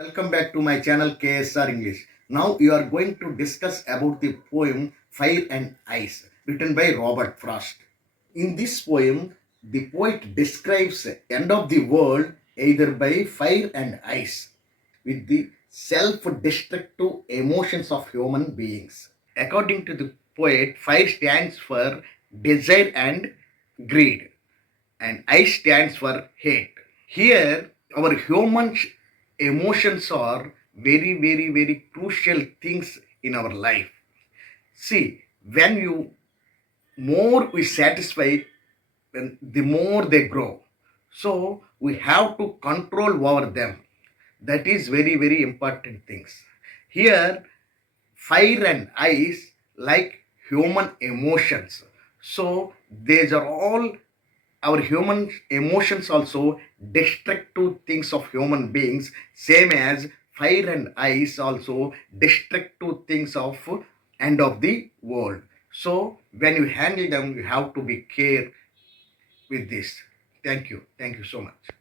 Welcome back to my channel KSR English. Now you are going to discuss about the poem Fire and Ice written by Robert Frost. In this poem, the poet describes the end of the world either by fire and ice with the self-destructive emotions of human beings. According to the poet, fire stands for desire and greed and ice stands for hate. Here, our human emotions are very crucial things in our life. See, when you more we satisfy, when the more they grow. So we have to control over them. That is very important things. Here, fire and ice like human emotions. So these are all our human emotions also destructive things of human beings, same as fire and ice also destructive things of end of the world. So when you handle them, you have to be care with this. Thank you so much.